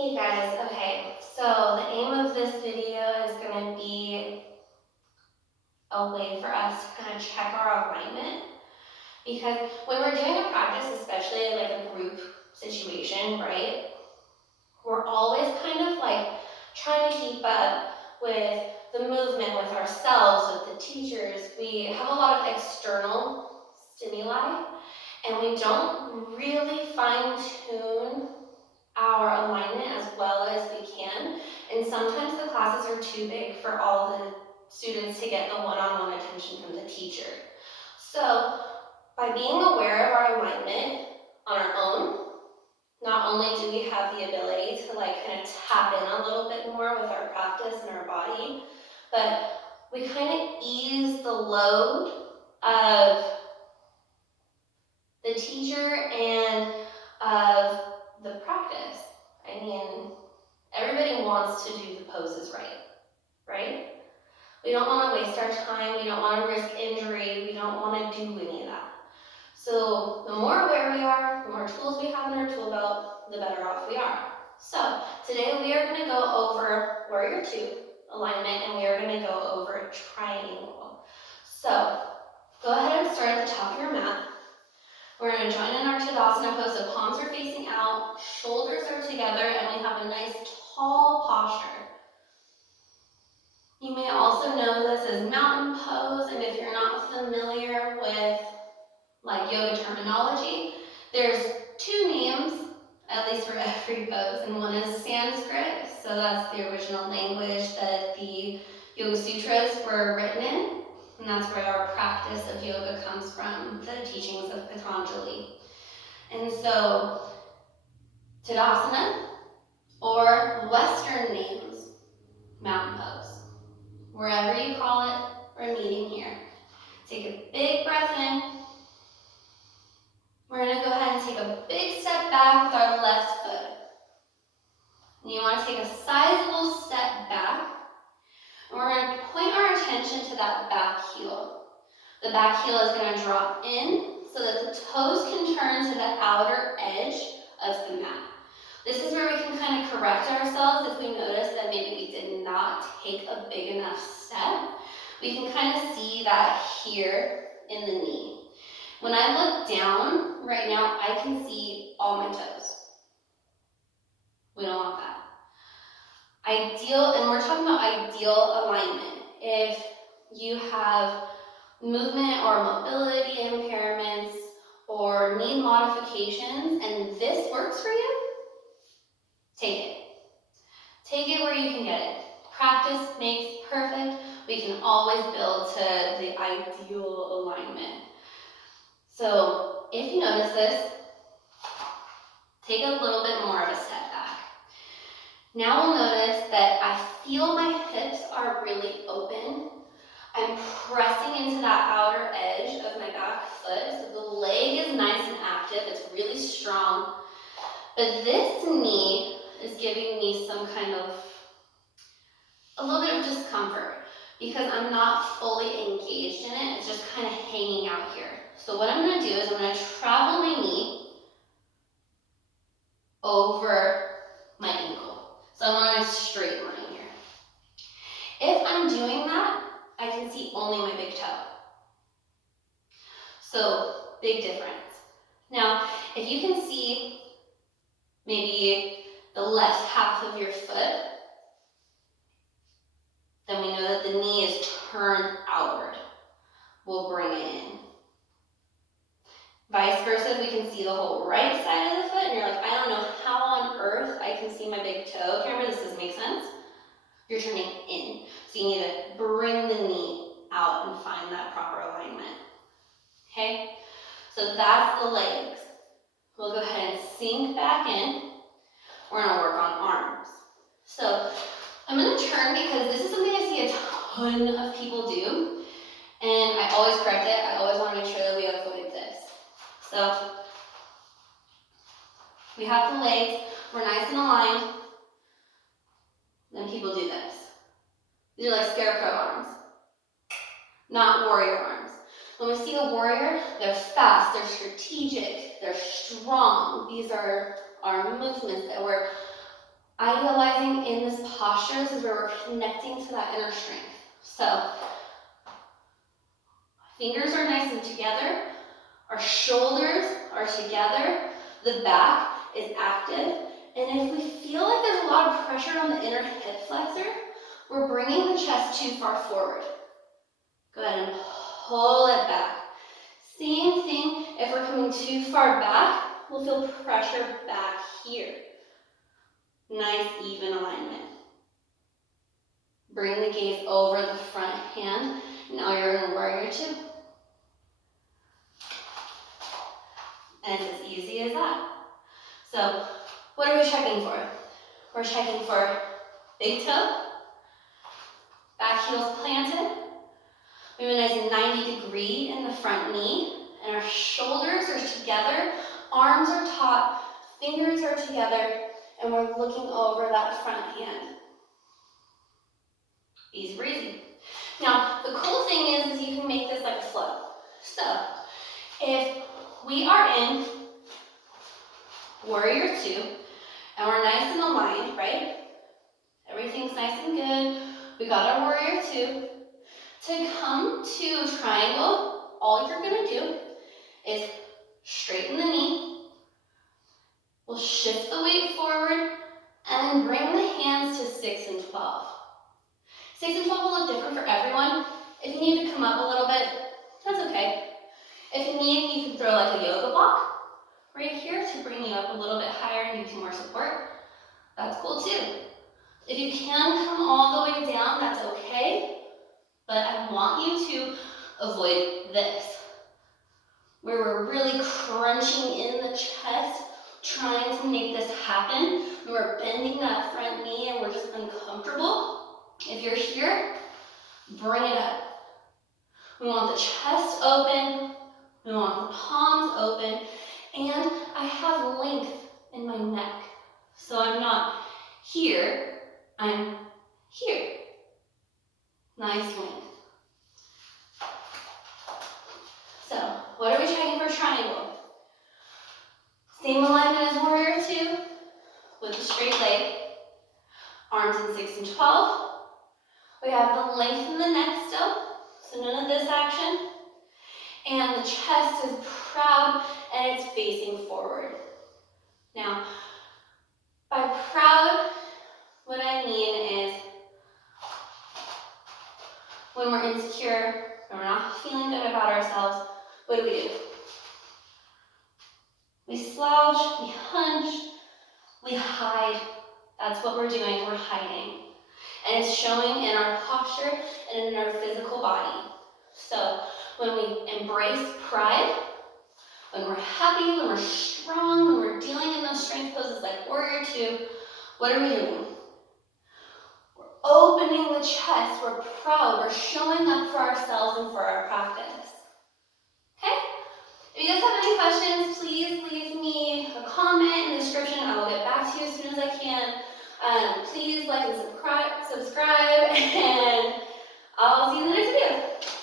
Hey guys, okay, so the aim of this video is going to be a way for us to kind of check our alignment, because when we're doing a practice, especially in like a group situation, right, we're always kind of like trying to keep up with the movement, with ourselves, with the teachers. We have a lot of external stimuli and we don't really fine tune our alignment as well as we can, and sometimes the classes are too big for all the students to get the one-on-one attention from the teacher. So by being aware of our alignment on our own, not only do we have the ability to like kind of tap in a little bit more with our practice and our body, but we kind of ease the load of the teacher and of the practice. I mean, everybody wants to do the poses right? We don't want to waste our time, we don't want to risk injury, we don't want to do any of that. So the more aware we are, the more tools we have in our tool belt, the better off we are. So today we are going to go over Warrior Two alignment, and we are going to go over triangle. So go ahead and start at the top of your mat. We're going to join in our Tadasana pose, so palms are facing out, shoulders are together, and we have a nice tall posture. You may also know this as mountain pose, and if you're not familiar with like yoga terminology, there's two names, at least for every pose, and one is Sanskrit, so that's the original language that the Yoga Sutras were written in, and that's where our practice of yoga comes from, the teachings of Patanjali. And so, Tadasana, or Western names, mountain pose. Wherever you call it, we're meeting here. Take a big breath in. We're going to go ahead and take a big step back with our left foot. And you want to take a sizable step back. And we're going to point our attention to that back heel. The back heel is going to drop in so that the toes can turn to the outer edge of the mat. This is where we can kind of correct ourselves if we notice that maybe we did not take a big enough step. We can kind of see that here in the knee. When I look down right now, I can see all my toes. We don't want that. Ideal, and we're talking about ideal alignment. If you have movement or mobility impairments or need modifications and this works for you, take it. Take it where you can get it. Practice makes perfect. We can always build to the ideal alignment. So if you notice this, take a little bit more of a step back. Now we'll notice that I feel my hips are really open. I'm pressing into that outer edge of my back foot, so the leg is nice and active, it's really strong. But this knee is giving me some kind of, a little bit of discomfort because I'm not fully engaged in it, it's just kind of hanging out here. So what I'm going to do is I'm going to travel my knee over my ankle. So I'm on a straight line here. If I'm doing that, I can see only my big toe. So, big difference. Now, if you can see maybe the left half of your foot, then we know that the knee is turned outward. We'll bring it in. Vice versa, if we can see the whole right side of the foot, and you're like, I don't know how on earth I can see my big toe. Can you remember this doesn't make sense? You're turning in. So you need to bring the knee out and find that proper alignment. Okay? So that's the legs. We'll go ahead and sink back in. We're going to work on arms. So I'm going to turn because this is something I see a ton of people do. And I always correct it. I always want to make sure that we avoid this. So we have the legs. We're nice and aligned. Then people do this. These are like scarecrow arms, not warrior arms. When we see a warrior, they're fast, they're strategic, they're strong. These are our movements that we're Idealizing in this posture, this is where we're connecting to that inner strength. So, fingers are nice and together, our shoulders are together, the back is active, and if we feel like there's a lot of pressure on the inner hip flexor, we're bringing the chest too far forward. Go ahead and pull it back. Same thing, if we're coming too far back, we'll feel pressure back here. Nice, even alignment. Bring the gaze over the front hand. Now you're in warrior two. And it's as easy as that. So, what are we checking for? We're checking for big toe, back heels planted. We have a nice 90 degree in the front knee, and our shoulders are together, arms are taut, fingers are together, and we're looking over that front hand. Easy breezy. Now, the cool thing is you can make this like a flow. So, if we are in warrior two, and we're nice and aligned, right? Everything's nice and good. We got our warrior two. To come to triangle, all you're gonna do is straighten the knee. We'll shift the weight forward and then bring the hands to 6 and 12. 6 and 12 will look different for everyone. If you need to come up a little bit, that's okay. If you need, you can throw like a yoga block right here to bring you up a little bit higher and give you more support. That's cool too. If you can come all the way down, that's okay. But I want you to avoid this, where we're really crunching in the chest, trying to make this happen, and we're bending that front knee and we're just uncomfortable. If you're here, bring it up. We want the chest open, we want the palms open, and I have length in my neck. So I'm not here, I'm here. Nice length. So, what are we checking for triangle? Same alignment as warrior two, with a straight leg. Arms in 6 and 12. We have the length in the neck still, so none of this action. And the chest is proud and it's facing forward. Now, by proud, what I mean is when we're insecure, when we're not feeling good about ourselves, what do? We slouch, we hunch, we hide. That's what we're doing, we're hiding. And it's showing in our posture and in our physical body. So when we embrace pride, when we're happy, when we're strong, when we're dealing in those strength poses like warrior two, what are we doing? We're opening the chest, we're proud, we're showing up for ourselves and for our practice. Okay? If you guys have any questions, please leave me a comment in the description. I will get back to you as soon as I can. Please like and subscribe, and I'll see you in the next video.